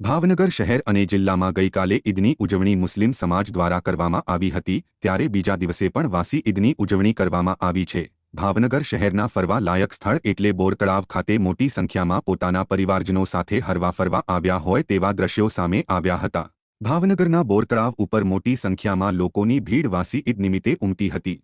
ભાવનગર શહેર અને જિલ્લામાં ગઈકાલે ઈદની ઉજવણી મુસ્લિમ સમાજ દ્વારા કરવામાં આવી હતી, ત્યારે બીજા દિવસે પણ વાસી ઈદની ઉજવણી કરવામાં આવી છે. ભાવનગર શહેરના ફરવા લાયક સ્થળ એટલે બોરતળાવ ખાતે મોટી સંખ્યામાં પોતાના પરિવારજનો સાથે હરવા ફરવા આવ્યા હોય તેવા દ્રશ્યો સામે આવ્યા હતા. ભાવનગરના બોરતળાવ ઉપર મોટી સંખ્યામાં લોકોની ભીડ વાસી ઈદ નિમિત્તે ઉમટી હતી.